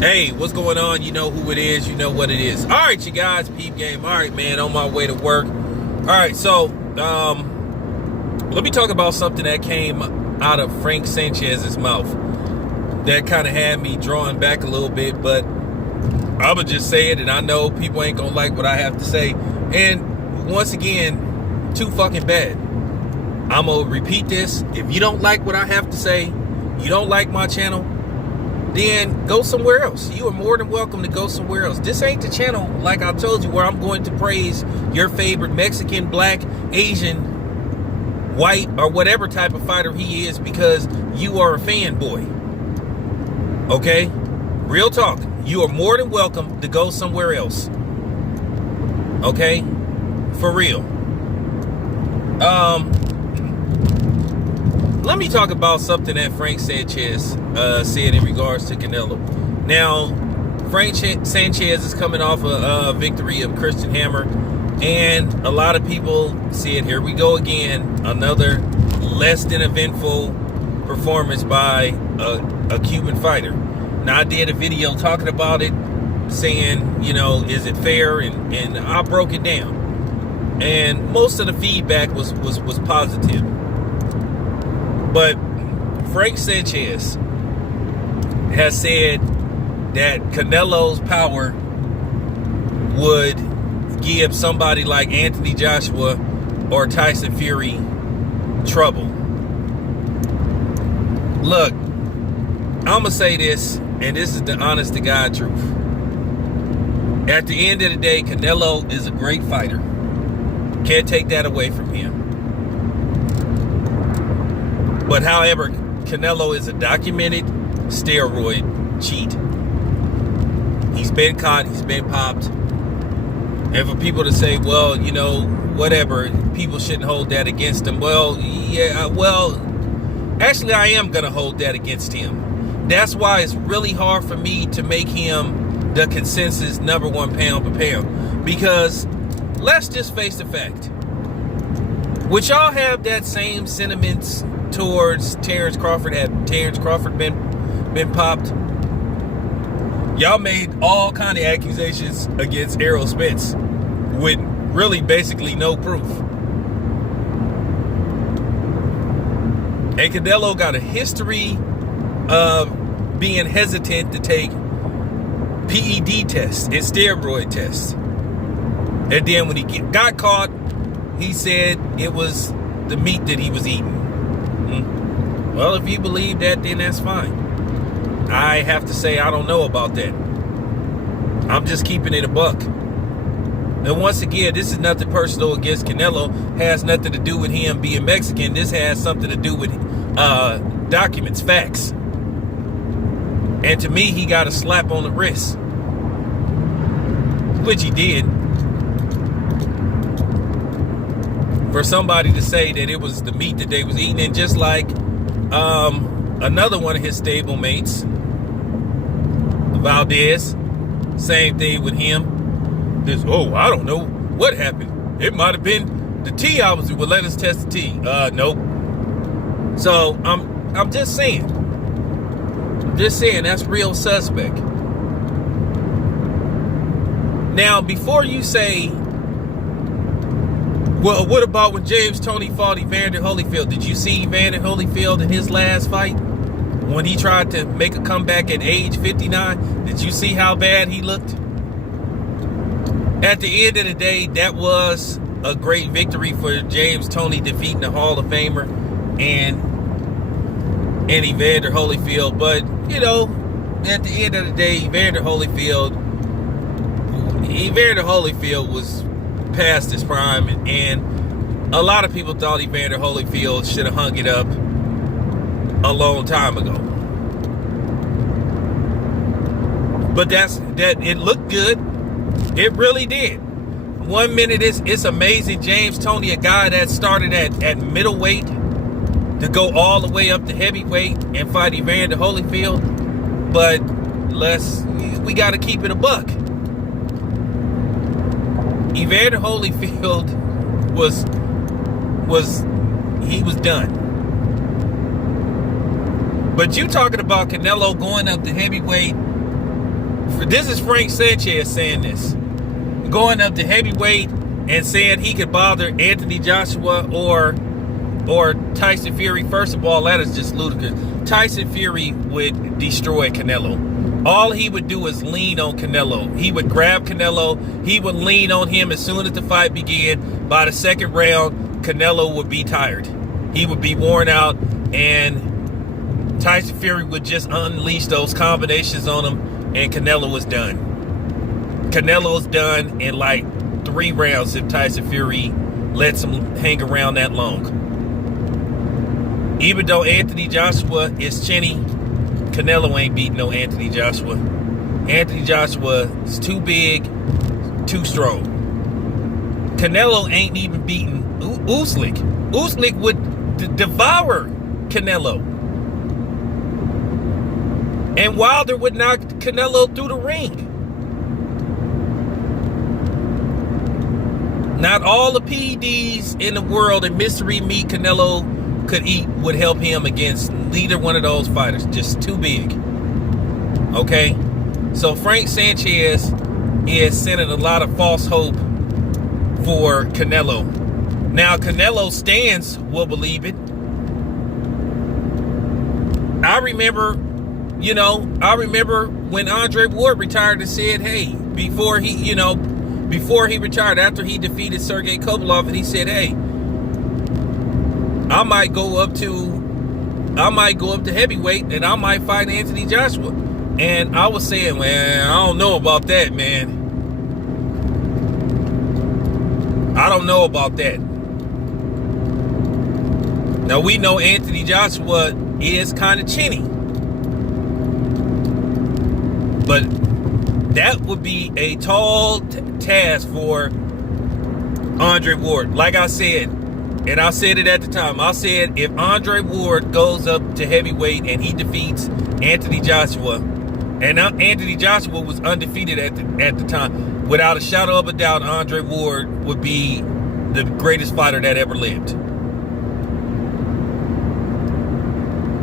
Hey, what's going on? You know who it is. You know what it is. All right, you guys, peep game. All right, man, on my way to work. All right, so let me talk about something that came out of Frank Sanchez's mouth that kind of had me drawing back a little bit, but I would just say it, and I know people ain't gonna like what I have to say. And once again, too fucking bad. I'm gonna repeat this. If you don't like what I have to say, you don't like my channel, then go somewhere else. You are more than welcome to go somewhere else. This ain't the channel, like I told you, where I'm going to praise your favorite Mexican, black, Asian, white, or whatever type of fighter he is because you are a fanboy. Okay? Real talk. You are more than welcome to go somewhere else. Okay? For real. Let me talk about something that Frank Sanchez said in regards to Canelo. Now, Frank Sanchez is coming off a victory of Christian Hammer, and a lot of people said, here we go again, another less than eventful performance by a Cuban fighter. Now, I did a video talking about it, saying, you know, is it fair? And I broke it down. And most of the feedback was positive. But Frank Sanchez has said that Canelo's power would give somebody like Anthony Joshua or Tyson Fury trouble. Look, I'm going to say this, and this is the honest to God truth. At the end of the day, Canelo is a great fighter. Can't take that away from him. But however, Canelo is a documented steroid cheat. He's been caught, he's been popped. And for people to say, well, you know, whatever, people shouldn't hold that against him. Well, yeah, well, actually I am going to hold that against him. That's why it's really hard for me to make him the consensus #1 pound per pound. Because let's just face the fact. Would y'all have that same sentiments towards Terrence Crawford? Had Terrence Crawford been popped? Y'all made all kind of accusations against Errol Spence with really basically no proof. And Canelo got a history of being hesitant to take PED tests and steroid tests. And then when he got caught, he said it was the meat that he was eating. Well, if you believe that, then that's fine. I have to say I don't know about that. I'm just keeping it a buck. And once again, this is nothing personal against Canelo. Has nothing to do with him being Mexican. This has something to do with documents, facts. And to me, he got a slap on the wrist, which he did. For somebody to say that it was the meat that they was eating, and just like another one of his stablemates, Valdez, same thing with him. This, oh, I don't know what happened. It might have been the tea I was with. Let us test the tea. Nope. So I'm just saying. That's real suspect. Now, before you say, well, what about when James Toney fought Evander Holyfield? Did you see Evander Holyfield in his last fight? When he tried to make a comeback at age 59? Did you see how bad he looked? At the end of the day, that was a great victory for James Toney, defeating the Hall of Famer and Evander Holyfield. But, you know, at the end of the day, Evander Holyfield was past his prime, and a lot of people thought Evander Holyfield should have hung it up a long time ago. But it looked good. It really did. 1 minute it's amazing. James Toney, a guy that started at middleweight, to go all the way up to heavyweight and fight Evander Holyfield. But we got to keep it a buck. Evander Holyfield was done. But you talking about Canelo going up to heavyweight This is Frank Sanchez saying this. Going up to heavyweight and saying he could bother Anthony Joshua or Tyson Fury. First of all, that is just ludicrous. Tyson Fury would destroy Canelo. All he would do is lean on Canelo. He would grab Canelo. He would lean on him as soon as the fight began. By the second round, Canelo would be tired. He would be worn out, and Tyson Fury would just unleash those combinations on him, and Canelo was done. Canelo's done in like 3 rounds if Tyson Fury lets him hang around that long. Even though Anthony Joshua is chinny, Canelo ain't beating no Anthony Joshua. Anthony Joshua is too big, too strong. Canelo ain't even beating Usyk. Usyk would devour Canelo. And Wilder would knock Canelo through the ring. Not all the PEDs in the world and mystery meat Canelo could eat would help him against neither one of those fighters. Just too big. Okay? So Frank Sanchez is sending a lot of false hope for Canelo. Now, Canelo stands will believe it. I remember when Andre Ward retired and said, hey, before he retired, after he defeated Sergey Kovalev, and he said, hey, I might go up to heavyweight and I might fight Anthony Joshua. And I was saying, man, I don't know about that, man. I don't know about that. Now, we know Anthony Joshua is kind of chinny. But that would be a tall task for Andre Ward. Like I said, and I said it at the time, I said if Andre Ward goes up to heavyweight and he defeats Anthony Joshua, and Anthony Joshua was undefeated at the time, without a shadow of a doubt, Andre Ward would be the greatest fighter that ever lived.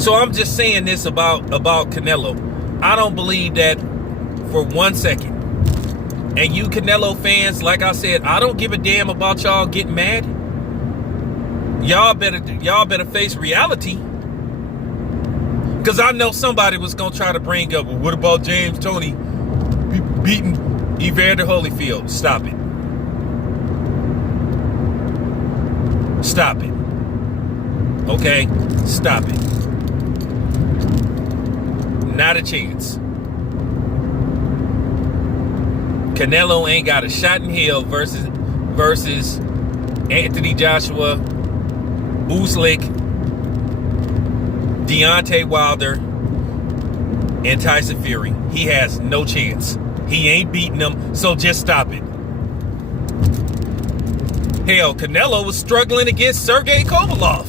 So I'm just saying this about Canelo. I don't believe that for 1 second. And you Canelo fans, like I said, I don't give a damn about y'all getting mad. Y'all better face reality. Because I know somebody was going to try to bring up, well, what about James Toney beating Evander Holyfield? Stop it. Stop it. Okay? Stop it. Not a chance. Canelo ain't got a shot in hell versus Anthony Joshua, Usyk, Deontay Wilder, and Tyson Fury. He has no chance. He ain't beating them, so just stop it. Hell, Canelo was struggling against Sergey Kovalev.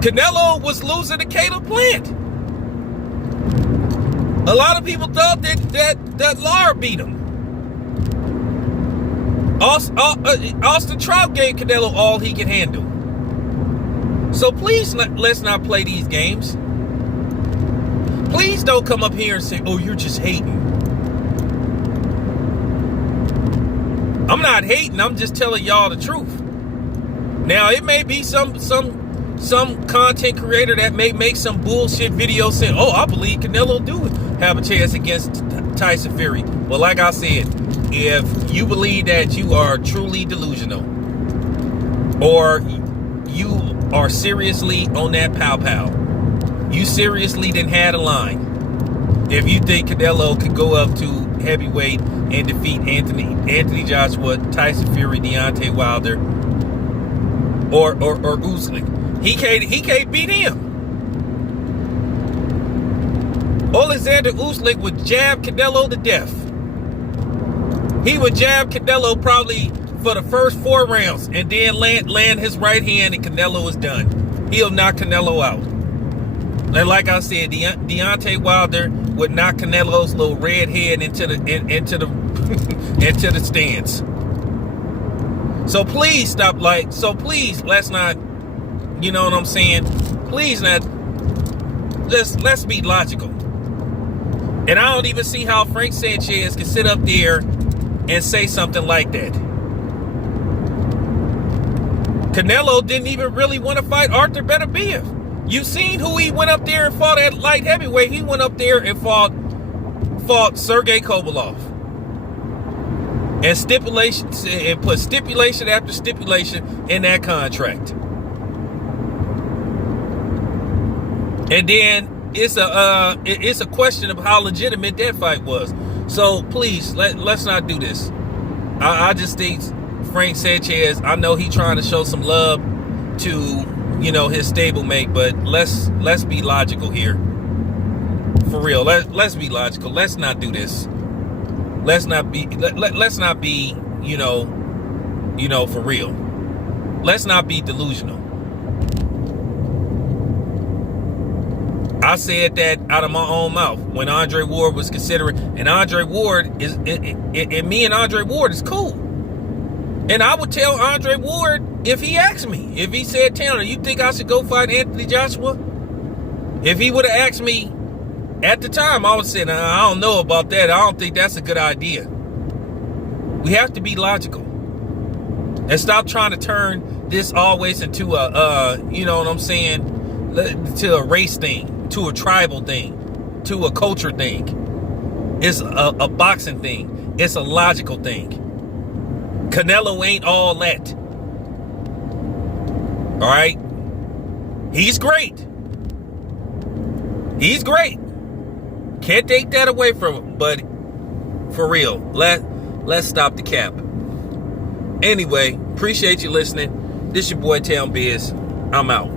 Canelo was losing to Caleb Plant. A lot of people thought that Lara beat him. Austin Trout gave Canelo all he could handle. So please, let's not play these games. Please don't come up here and say, oh, you're just hating. I'm not hating. I'm just telling y'all the truth. Now, it may be some content creator that may make some bullshit video saying, oh, I believe Canelo do have a chance against Tyson Fury. Well, like I said, if you believe that, you are truly delusional, or you are seriously on that pow. You seriously didn't had a line. If you think Canelo could go up to heavyweight and defeat Anthony Joshua, Tyson Fury, Deontay Wilder, or Usyk, he can't beat him. Alexander Usyk would jab Canelo to death. He would jab Canelo probably for the first 4 rounds and then land his right hand, and Canelo is done. He'll knock Canelo out. And like I said, Deontay Wilder would knock Canelo's little red head into the into the stands. So please stop. Please let's not. You know what I'm saying? Please not. Let's be logical. And I don't even see how Frank Sanchez can sit up there and say something like that. Canelo didn't even really want to fight Arthur Beterbiev. You've seen who he went up there and fought at light heavyweight. He went up there and fought Sergey Kovalov. And put stipulation after stipulation in that contract. And then it's a question of how legitimate that fight was. So please, let's not do this. I just think Frank Sanchez, I know he trying to show some love to, his stablemate, but let's be logical here. For real, let's be logical. Let's not do this. Let's not be, for real. Let's not be delusional. I said that out of my own mouth when Andre Ward was considering, and Andre Ward is, and me and Andre Ward is cool. And I would tell Andre Ward if he asked me, if he said, Tanner, you think I should go fight Anthony Joshua? If he would have asked me at the time, I would say, I don't know about that. I don't think that's a good idea. We have to be logical and stop trying to turn this always into a, to a race thing, to a tribal thing, to a culture thing. It's a boxing thing. It's a logical thing. Canelo ain't all that. All right? He's great. He's great. Can't take that away from him. But for real, let's stop the cap. Anyway, appreciate you listening. This your boy Town Biz. I'm out.